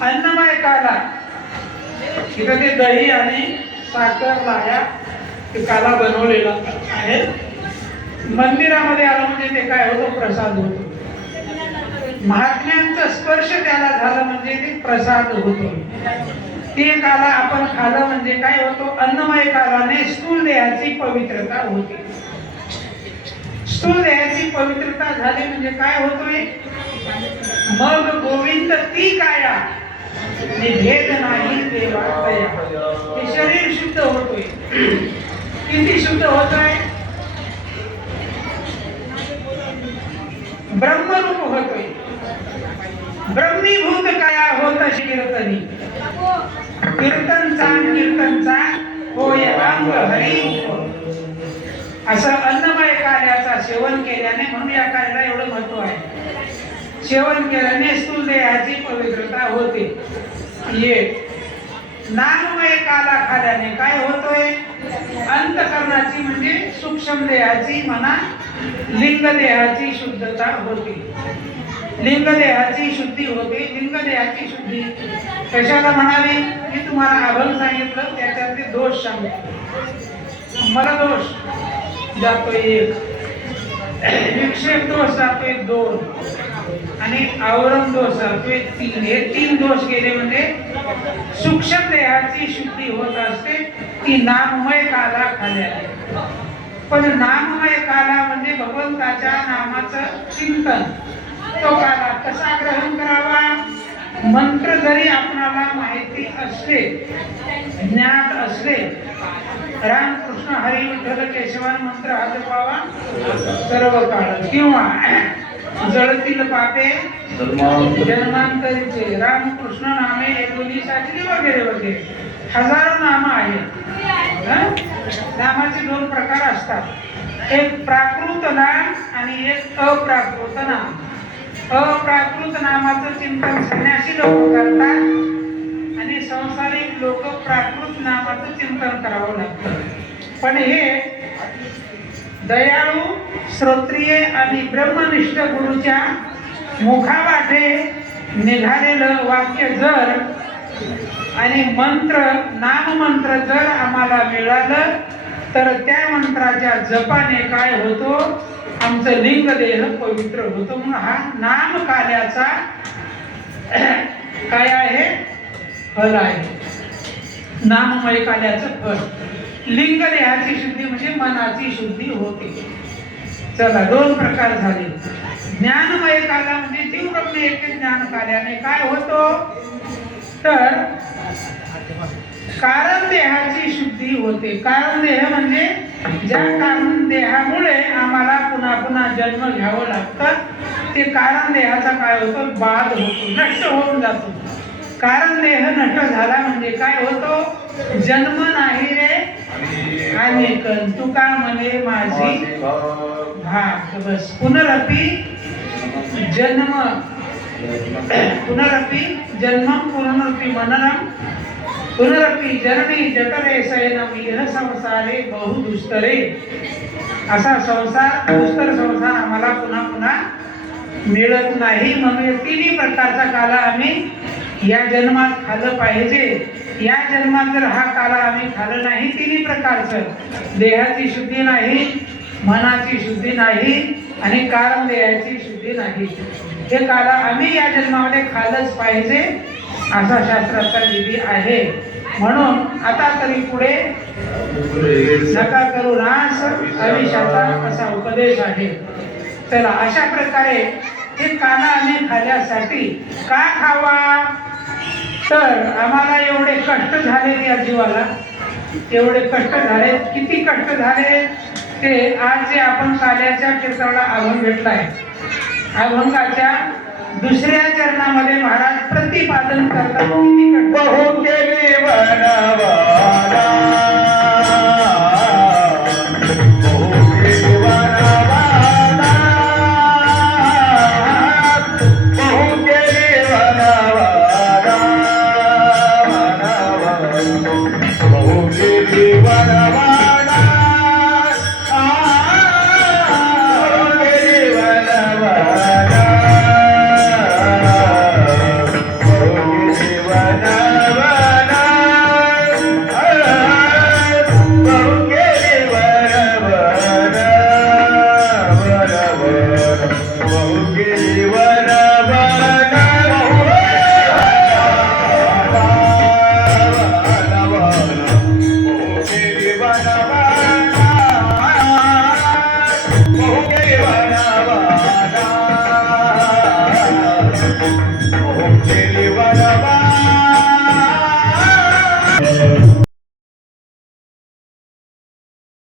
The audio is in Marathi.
अन्नमय काला इथं ते दही आणि साखर लाया काला बनवलेला आहे. मंदिरामध्ये आलं म्हणजे ते काय होतं, प्रसाद होतो. महात्म्यांचा स्पर्श त्याला झाला म्हणजे ते प्रसाद होतो. ते काला आपण खाल्लं म्हणजे काय होतो, अन्नमय कालाने स्थूल देहाची पवित्रता होते. स्थूल देहाची पवित्रता झाली म्हणजे काय होतोय, मग गोविंद ती काया भेद नाही देवा तया. हे शरीर शुद्ध होतोय. किती शुद्ध होतोय, ब्रह्मरूप होतोय. ब्रह्मीभूत काया होत कीर्तनी. कीर्तनचा होय अंग हरी. असं अन्नमय कार्याचा सेवन केल्याने, म्हणून या कार्याला एवढं महत्व आहे. सेवन केल्याने स्थूल देहाची पवित्रता होते. ये नाममय काला खाल्याने काय होतोय, अंतकरणाची म्हणजे सूक्ष्म देहाची म्हणा लिंग देहाची शुद्धता होते. लिंग देहाची शुद्धी होते. लिंग देहाची शुद्धी कशाला म्हणावी, मी तुम्हाला अभंग सांगितलं त्याच्यातले दोष सांगतो. मला दोष जातोय 1, विक्षेप दोष जातोय 2 आणि आवरण दोष जातोय 3. हे 3 दोष गेले म्हणजे सूक्ष्म देहाची शुद्धी होत असते. ती नाममय काला खाल्याने. पण नाममय काला म्हणजे भगवंताच्या नामाचं चिंतन. तो काला कसा ग्रहण करावा, मंत्र जरी आपणाला माहिती असले, ज्ञात असले, राम कृष्ण हरी विठ्ठल केशवान मंत्र हा जपावा सर्व काळ, किंवा जळतील पापे जन्मांतरीचे, राम कृष्ण नामे एकोणीसाची वगैरे वगैरे हजारो नाम आहेत. नामाचे 2 प्रकार असतात, एक प्राकृत नाम आणि एक अप्राकृत नाम. अप्राकृत नामाचं चिंतन संन्यासी लोक करतात आणि संसारिक लोक प्राकृत नामाचं चिंतन करावं लागतं. पण हे दयाळू श्रोत्रिय आणि ब्रह्मनिष्ठ गुरुच्या मुखावाटे निघालेलं वाक्य जर आणि मंत्र नाममंत्र जर आम्हाला मिळालं तर त्या मंत्राच्या जपाने काय होतो, आमचं लिंग देह पवित्र होतो. म्हणून हा नाम कार्याचा काय आहे, फल आहे. नाममय कार्याचं फल. लिंग देहाची शुद्धी म्हणजे मनाची शुद्धी होते. चला 2 प्रकार झाले. ज्ञानमय काला म्हणजे जीवब्रह्म एक ज्ञान कार्याने काय होतो, तर कारण देहाची शुद्धी होते. कारण देह म्हणजे ज्या कारण देहामुळे आम्हाला पुन्हा पुन्हा जन्म घ्यावं लागतं, ते कारण देहाचा काय होतो, बाद होतो, नष्ट होऊन जातो. कारण देह नष्ट झाला म्हणजे काय होतो, जन्म नाही रे अनेक, तुका म्हणे माझी भाग. बस पुनरपी जन्म, पुनरपी जन्म, पुनरपी मननम, पुनरपी जननी जठरे शयनम, यह संसारे बहु दुस्तरे. असा संसार, दुस्तर संसार आम्हाला पुन्हा पुन्हा मिळत नाही. म्हणून 3 प्रकारचा काला आम्ही या जन्मात खाल्लं पाहिजे. या जन्मात जर हा काला आम्ही खाल्लं नाही, 3 प्रकारचं, देहाची शुद्धी नाही, मनाची शुद्धी नाही आणि कारण देहाची शुद्धी नाही, हे काला आम्ही या जन्मामध्ये खाल्लंच पाहिजे असा शास्त्राचा विधी आहे. म्हणून आता तरी पुढे नका करू नाश अविशाचा असा उपदेश आहे. चला अशा प्रकारे हे काला आम्ही खाण्यासाठी का खावा, तर आम्हाला एवढे कष्ट झाले या जीवाला, एवढे कष्ट झाले. किती कष्ट झाले ते आज जे आपण काल्याच्या कीर्तनाला अभंग भेटलाय, अभंगाच्या 2ऱ्या चरणामध्ये महाराज प्रतिपादन करतात. किती कष्ट बहु केले वनवाला